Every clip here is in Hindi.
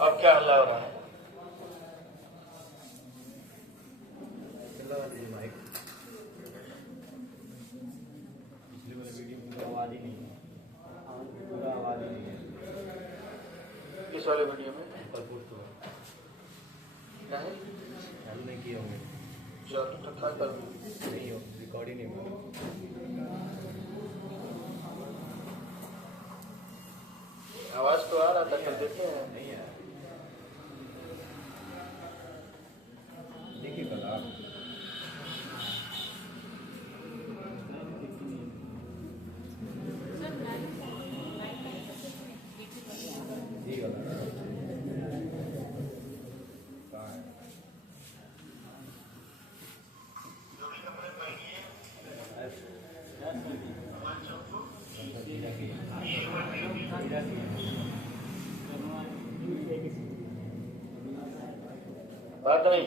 अब क्या हल्ला हो रहा है? पिछले वाले वीडियो में पूरा आवाज ही नहीं है, पूरा आवाज ही नहीं है। इस वाले वीडियो में ऊपर पुट तो क्या है? चालू नहीं किए होंगे, चलो तो था कर नहीं हो रिकॉर्ड ही नहीं हुआ। आवाज तो आ रहा था, कर देते हैं। नहीं यार, देखिए कल आप ये वाला कहाँ है? बात नहीं।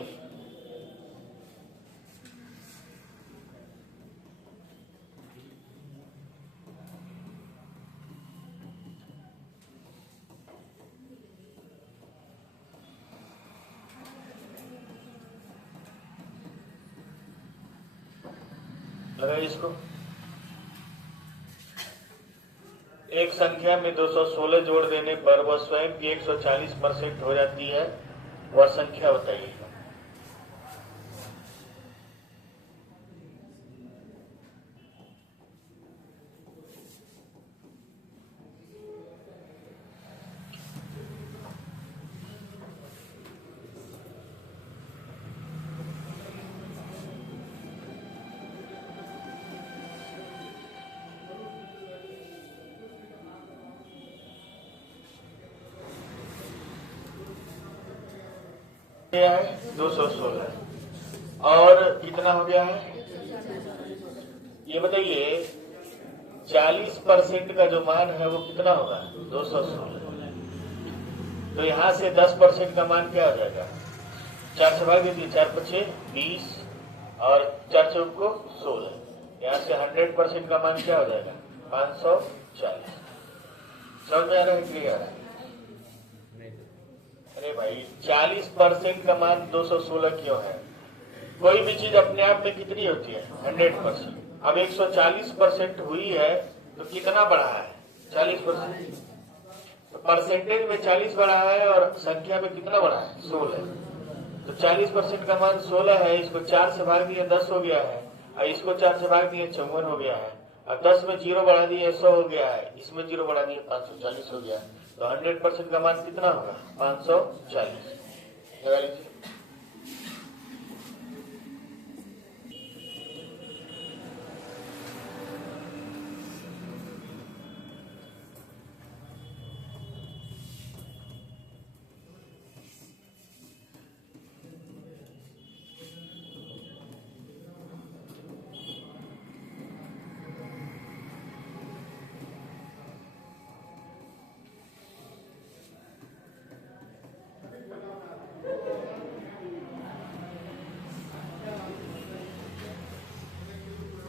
लगा इसको। एक संख्या में 216 जोड़ देने पर वह स्वयं की 140% हो जाती है, वह संख्या बताइए। क्या है? 216 और कितना हो गया है ये बताइए। 40% का जो मान है वो कितना होगा? 216। तो यहाँ से 10% का मान क्या हो जाएगा? 4 से भाग दीजिए, 4 पचे 20 और 4 चौक को 16। यहाँ से 100% का मान क्या हो जाएगा? 540। समझ में आ रहा है? क्लियर है? अरे भाई 40% का मान 216 क्यों है? कोई भी चीज अपने आप में कितनी होती है? 100%। अब 140% हुई है तो कितना बढ़ा है? 40%। तो परसेंटेज में 40 बढ़ा है और संख्या में कितना बढ़ा है? 16। तो 40% का मान 16 है, इसको 4 से भाग दिए 10 हो गया है, और इसको 4 से भाग दिए 54 हो गया है, और 10 में 0 बढ़ा दिए 100 हो गया है, इसमें 0 बढ़ा दिए 540 हो गया। तो 100% का मान कितना होगा? 540। लगा लीजिए।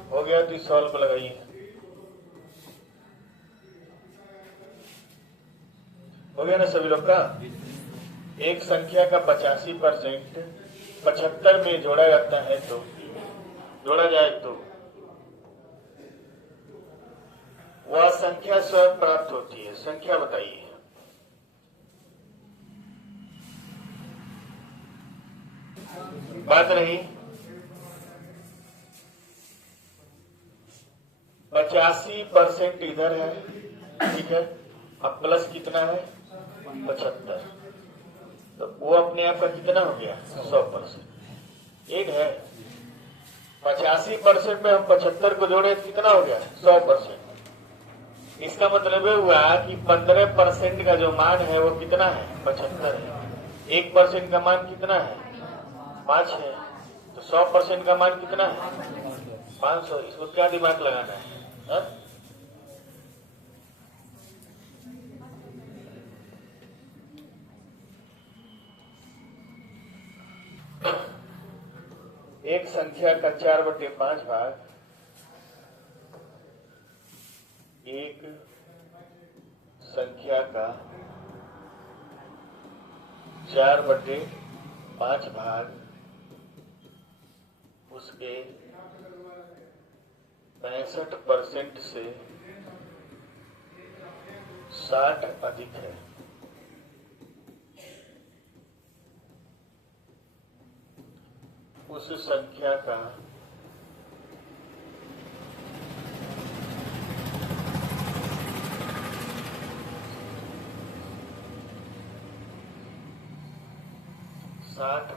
हो गया तो इस सवाल को लगाइए। हो गया ना सभी लोग का? एक संख्या का 85% 75 में जोड़ा जाता है तो जोड़ा जाए तो वह संख्या स्वयं प्राप्त होती है। संख्या बताइए। बात रही 85% इधर है, ठीक है। अब प्लस कितना है? 75। तो वो अपने आप का कितना हो गया? 100%। एक है 85% में हम 75 को जोड़े तो कितना हो गया? 100%। इसका मतलब ये हुआ कि 15% का जो मान है वो कितना है? 75 है। 1% का मान कितना है? 5 है। तो 100% का मान कितना है? 500। इसको क्या दिमाग लगाना है? हा? एक संख्या का 4/5 भाग एक संख्या का 4/5 भाग उसके 65% से 60 अधिक है। उस संख्या का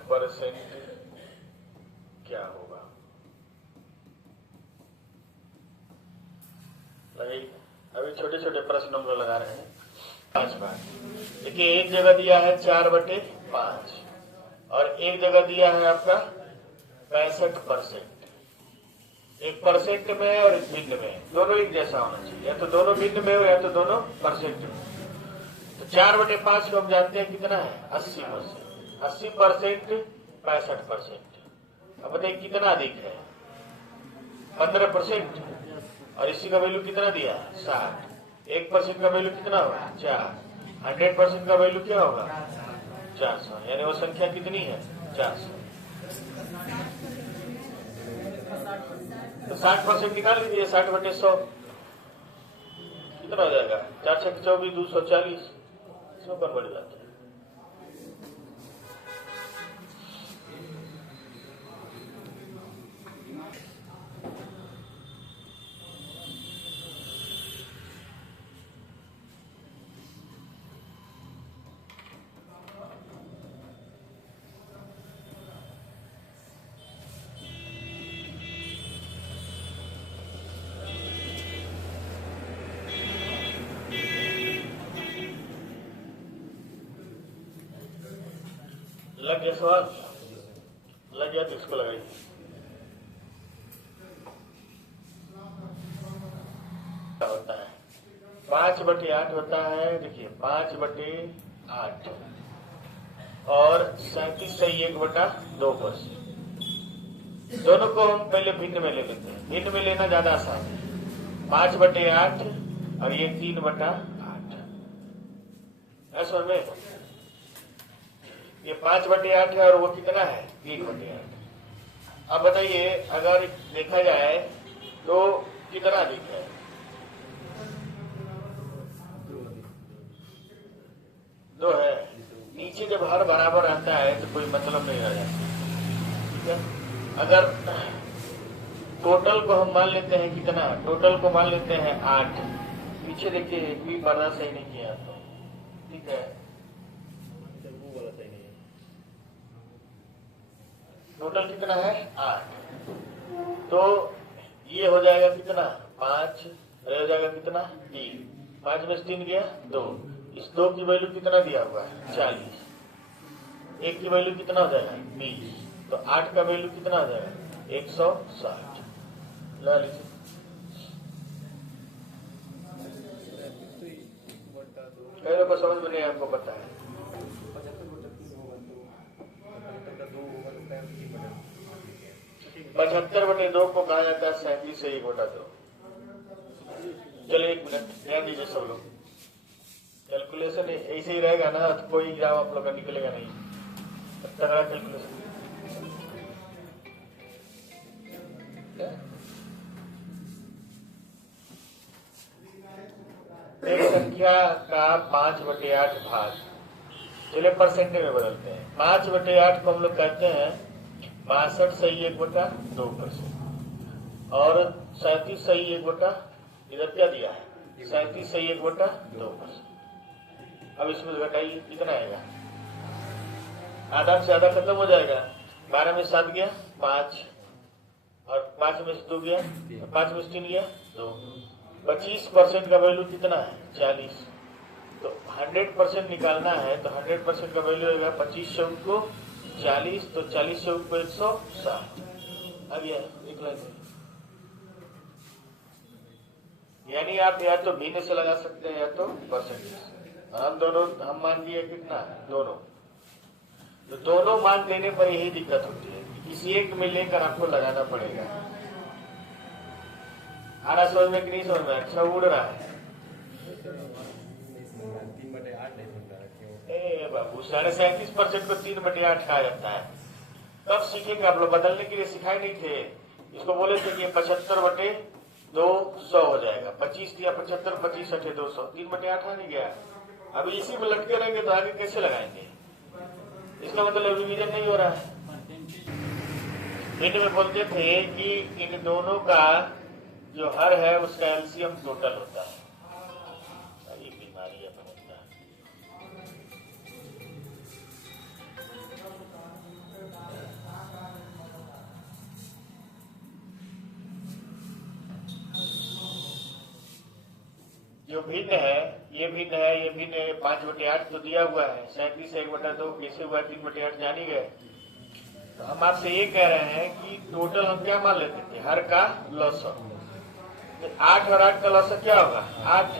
%60 क्या होगा? अभी छोटे छोटे प्रश्न हम लोग लगा रहे हैं। 5 बार देखिए, एक जगह दिया है 4/5 और एक जगह दिया है आपका 65%। एक परसेंट में और एक भिन्न में, दोनों एक जैसा होना चाहिए, या तो दोनों भिन्न में हो या तो दोनों परसेंट में। तो 4/5 को हम जानते हैं कितना है? 80%। 80% 65%। अब बताइए कितना अधिक है? 15%। और इसी का वैल्यू कितना दिया? 60। 1% का वैल्यू कितना होगा? 4। 100% का वैल्यू क्या होगा? 400। यानी वो संख्या कितनी है? 400। तो 60% निकाल लीजिए। 60/100 कितना हो जाएगा? 4 × 24 240। इसमें पर बढ़ जाता है। लग गया सवाल? लग गया तो इसको लगाइए। क्या होता है? 5/8 होता है। देखिए 5/8 और 37 सही 1/2%। दोनों को हम पहले भिन्न में ले लेते हैं। भिन्न में लेना ज्यादा आसान है। 5/8 और ये 3/8। ऐसा में ये 5/8 है और वो कितना है? 3/8। अब बताइए, अगर देखा जाए तो कितना अधिक है? 2 है। नीचे जब हर बराबर आता है तो कोई मतलब नहीं रह जाता। ठीक है, अगर टोटल को हम मान लेते हैं कितना? टोटल को मान लेते हैं 8। पीछे देखिए, कोई पर्दा सही नहीं किया तो ठीक है। टोटल कितना है? 8। तो ये हो जाएगा कितना? 5। हो जाएगा कितना? 3। 5 में 3 गया 2। इस 2 की वैल्यू कितना दिया हुआ है? 40। 1 की वैल्यू कितना हो जाएगा? 20। तो 8 का वैल्यू कितना हो जाएगा? 160। ला लीजिए। कई लोग को समझ में नहीं, हमको पता है। 75/2 को कहा जाता है 37 से 1/2। चलिए 1 मिनट ध्यान दीजिए सब लोग। कैलकुलेशन ऐसे ही रहेगा ना तो कोई एग्जाम आप लोग का निकलेगा नहीं। तगड़ा कैलकुलेशन। एक संख्या का 5/8 भाग, चलिए परसेंट में बदलते हैं। 5/8 को हम लोग कहते हैं 62 सही 1/2%। और 37 सही 1/, इधर क्या दिया है? 37 सही 1/2%। अब इसमें घटाइए, कितना आएगा? आधा से आधा खत्म हो जाएगा। 12 में 7 गया 5, और 5 में 2 गया, 5 में 3 गया 2। 25% का वैल्यू कितना है? 40। तो 100% निकालना है तो 100% का वैल्यू होगा 25 चौक को 40, तो 40 चौक को 160 आ गया। एक लाइन। यानी आप या तो भिन्न से लगा सकते हैं या तो परसेंटेज। हम मान दिए कितना? दोनों। तो दोनों मान देने पर यही दिक्कत होती है कि किसी एक में लेकर आपको लगाना पड़ेगा। आ रहा समझ में कि नहीं समझ में? अच्छा उड़ रहा है। ए बाबा उस 37.5% को 3/8 कहा जाता है। कब सीखेंगे आप लोग? बदलने के लिए सिखाए नहीं थे। इसको बोले थे कि 75/200 हो जाएगा। 25 दिया 75, 25 × 200, 3/8 आ नहीं गया। अभी इसी में लटके रहेंगे तो आगे कैसे लगाएंगे? इसका मतलब रिवीजन नहीं हो रहा है। में बोलते थे कि इन दोनों का जो हर है उसका एलसीएम टोटल होता है। ये बीमारी है बनता है। जो भिन्न है, ये भिन्न है, ये भिन्न है। 5/8 तो दिया हुआ है। 37 1/2 कैसे हुआ? 3/8 जान ही गए। तो हम आपसे ये कह रहे हैं कि टोटल हम क्या मान लेते थे? हर का लॉसर। 8 और 8 का लॉसर क्या होगा? 8।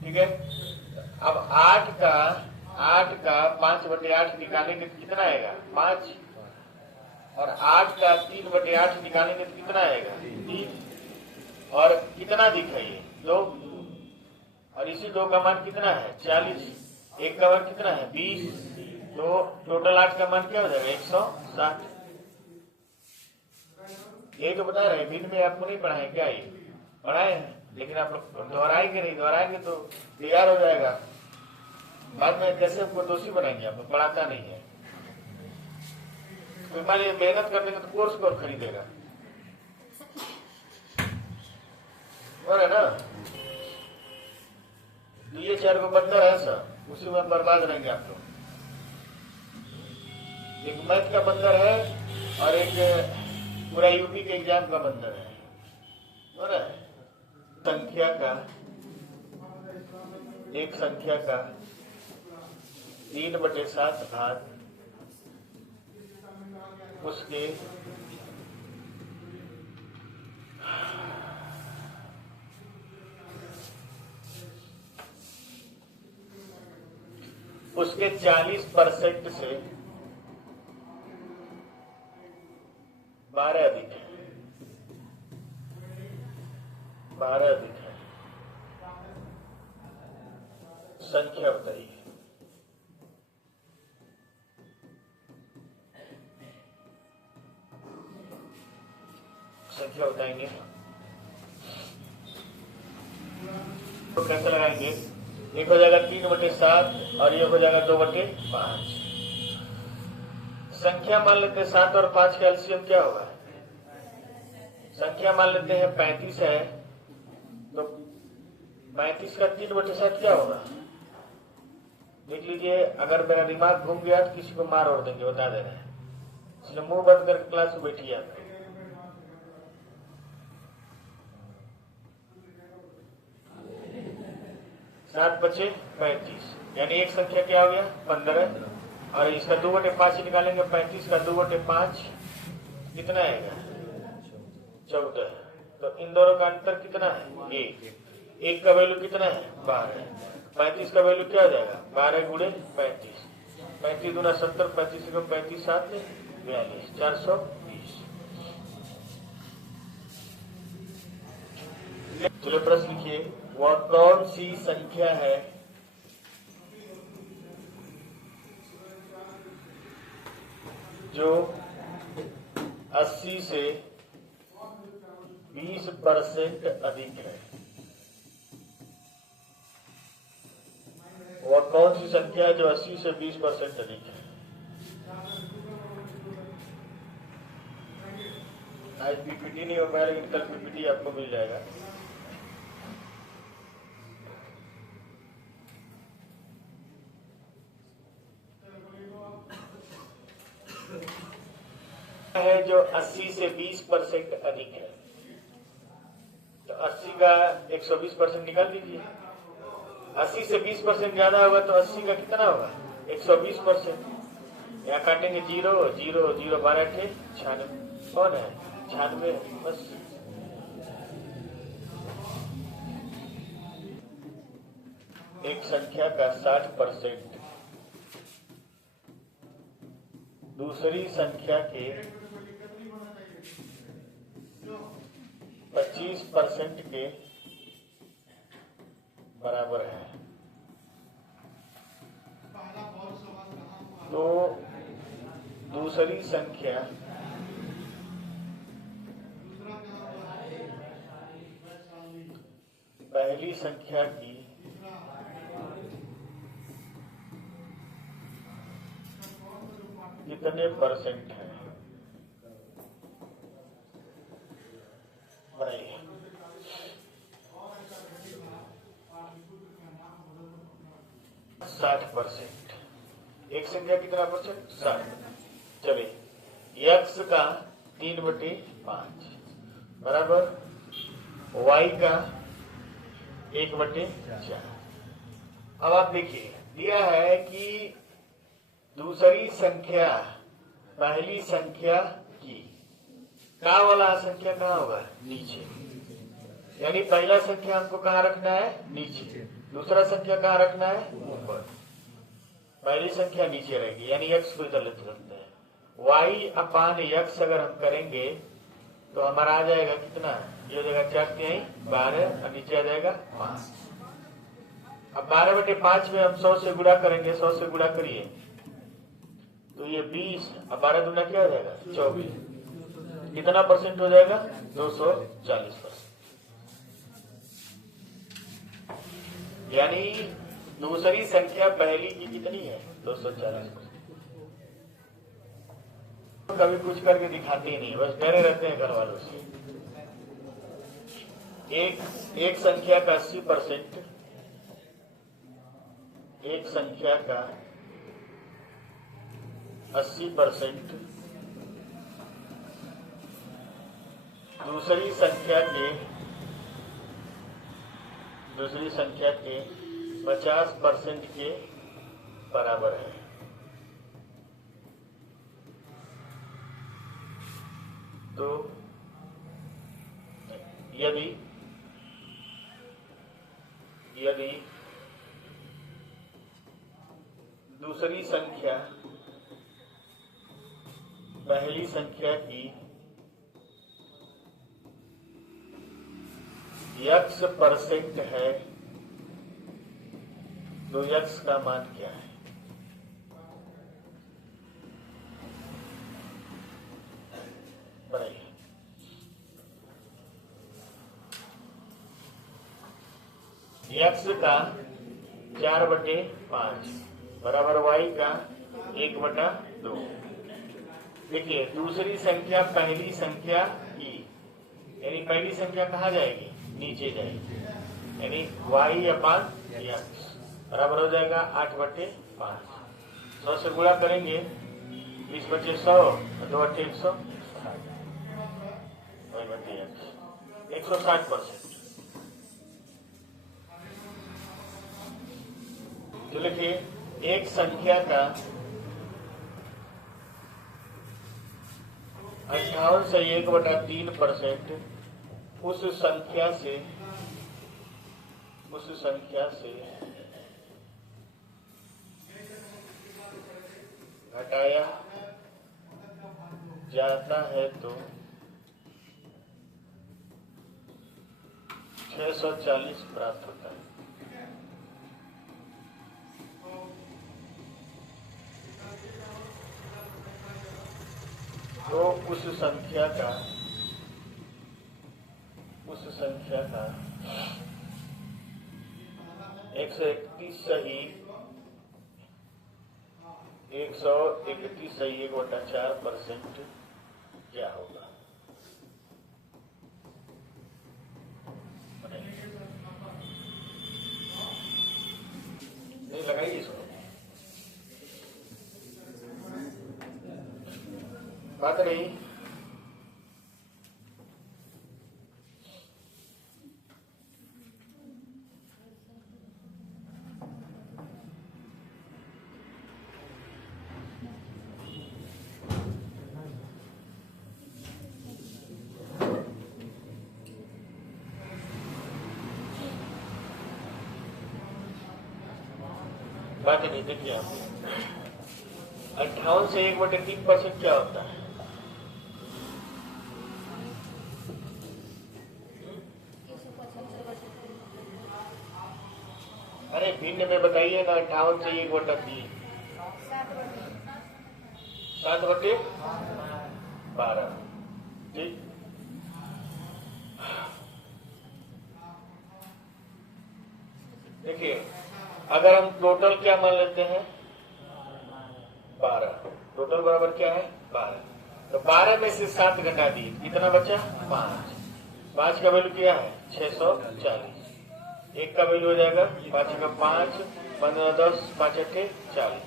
ठीक है। अब 8 का 5/8 निकालेंगे तो कितना आएगा? 5। और 8 का 3/8 निकालेंगे तो कितना आएगा? 3। और कितना दिखा ये? 2। और इसी 2 का मान कितना है? 40। 1 का मान कितना है? 20। तो टोटल 8 का मान क्या हो जाएगा? 160। ये तो बता रहे हैं। भिन्न में आपको नहीं पढ़ाए क्या? ये पढ़ाए हैं, लेकिन आप लोग दोहराएंगे नहीं। दोहराएंगे तो तैयार हो जाएगा। बाद में कैसे आपको दोषी बनाएंगे? आप पढ़ाता नहीं है। तो मान लीजिए मेहनत करने का तो कोर्स कौन खरीदेगा? और है ना, ये 4 को बंदर है सर, उसी में बर्बाद रहेंगे आप लोग। एक मैथ का बंदर है और एक पूरा यूपी के एग्जाम का बंदर है। और संख्या का, एक संख्या का 3/7 भाग उसके उसके 40% से 12 अधिक है। 12 अधिक है। संख्या बताइए। संख्या बताएंगे तो कैसे लगाएंगे? एक हो जाएगा 3/7 और ये हो जाएगा 2/5। संख्या मान लेते हैं 7 और 5 का एलसीएम क्या होगा? संख्या मान लेते हैं 35 है, तो 35 का 3/7 क्या होगा? देख लीजिए। अगर मेरा दिमाग घूम गया तो किसी को मार और देंगे, बता दे रहे हैं। इसलिए मुंह बंद करके क्लास में बैठिए आप। 7 × 35 यानी एक संख्या क्या हो गया? 15। और इसका 2/5 निकालेंगे। 35 का 2/5 कितना आएगा? 14। तो इन दोनों का अंतर कितना है? 1। 1 का वैल्यू कितना है? 12। 35 का वैल्यू क्या हो जाएगा? 12 × 35। 35 दूना 70, 35 को 35 7 42, 420। चलो प्रश्न लिखिए। वह कौन सी संख्या है जो 80 से 20% अधिक है? वह कौन सी संख्या है जो 80 से 20% अधिक है? आज पीपीटी नहीं हो पाया, लेकिन कल पीपीटी आपको मिल जाएगा। है जो 80 से 20% अधिक है। तो 80 का 120% निकाल दीजिए। 80 से 20% ज्यादा होगा तो 80 का कितना होगा? 120%। यहाँ काटेंगे 0 0 0 12 थे 96। कौन है? 96। बस एक संख्या का 60% दूसरी संख्या के 25% के बराबर है। दूसरी संख्या पहली संख्या की कितने परसेंट है? बताइए। 60%। एक संख्या कितना परसेंट? 60। चलिए x का 3/5 बराबर y का 1/4। अब आप देखिए दिया है कि दूसरी संख्या पहली संख्या की का वाला संख्या कहाँ होगा? नीचे। यानी पहला संख्या हमको कहाँ रखना है? नीचे। दूसरा संख्या कहाँ रखना है? ऊपर। पहली संख्या नीचे रहेगी, यानी x को इधर लेते रखते हैं। y/x अगर हम करेंगे तो हमारा आ जाएगा कितना? ये हो जाएगा 4×3 12 और नीचे आ जाएगा 5। अब 12/5 में हम 100 से गुणा करेंगे। 100 से गुणा करिए तो ये 20। अब 12 दूना क्या हो जाएगा? 24। कितना परसेंट हो जाएगा? 240%। यानी दूसरी संख्या पहली की कितनी है? 240%। कभी कुछ करके दिखाते ही नहीं, बस डरे रहते हैं घर वालों से। एक संख्या का 80%, एक संख्या का 80% दूसरी संख्या के 50% के बराबर है। तो यदि दूसरी संख्या पहली संख्या की x% है तो x का मान क्या है? बताइए। x का 4/5 बराबर y का 1/2। देखिए दूसरी संख्या पहली संख्या की, यानी पहली संख्या कहाँ जाएगी? नीचे जाएगी। यानी y/x बराबर हो जाएगा 8/5। 100 से गुणा करेंगे 20/100 और 2/100 160%। तो लिखिए एक संख्या का 58 से 1/3% उस संख्या से घटाया जाता है तो 640 प्राप्त होता है। तो उस संख्या का 131 सही 1/4% क्या होगा? नहीं लगाइए इसको। बात नहीं। बात नहीं। देखिए आप 58 से 1/3% क्या होता है? अरे भिन्न में बताइए ना। 58 से 1/3 7/12। ठीक, देखिए अगर हम टोटल क्या मान लेते हैं 12, टोटल बराबर क्या है 12, तो 12 में से 7 घटा दिए, कितना बचा 5। 5 का वैल्यू क्या है 640, 1 का वैल्यू हो जाएगा 5 का 5, 15 10 5 8 40।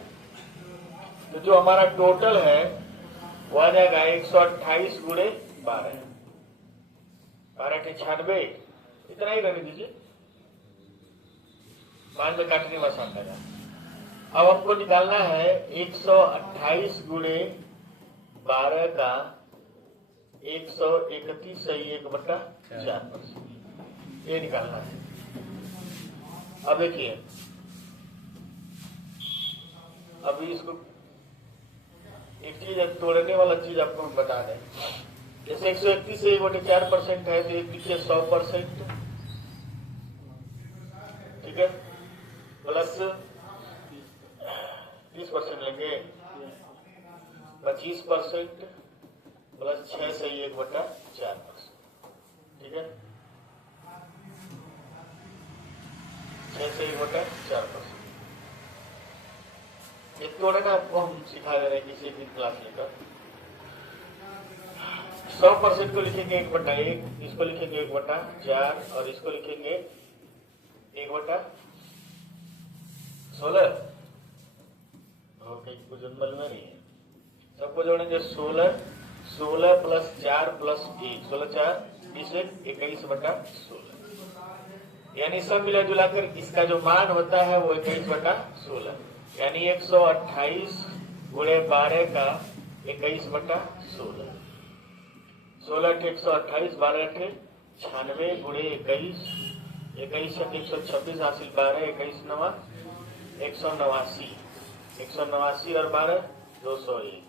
तो जो हमारा टोटल है वो आ जाएगा 128 गुणे 12, 12 96, इतना ही रहने दीजिए, 5 में काटने में आसान लगा। अब हमको निकालना है 128 गुणे 12 का 131/4%, ये निकालना है। अब देखिए, अभी इसको एक चीज तोड़ने वाला चीज आपको हम बता दें, जैसे 131 से 1/4% है तो एक लिखिए 100%, ठीक है, प्लस 30% लेंगे, 25% प्लस 6 से 1/4%, ठीक है, 6 से 1/4%। ये तोड़ना आपको हम सिखा दे रहे हैं किसी भी क्लास लेकर। 100% को लिखेंगे 1/1, इसको लिखेंगे 1/4 और इसको लिखेंगे 1/16। ओके, कुछ जन्मल में नहीं है, सबको जोड़ेंगे 16, 16 प्लस 4 प्लस 1, 16 4 20 21/16, यानी सब मिला जुलाकर इसका जो मान होता है वो 21/16, यानी 128 गुणे 12 का 21/16, 16 × 128, 12 × 96 गुणे 21, 21 × 126 हासिल 12, 21 9 189, 189 और 12 201।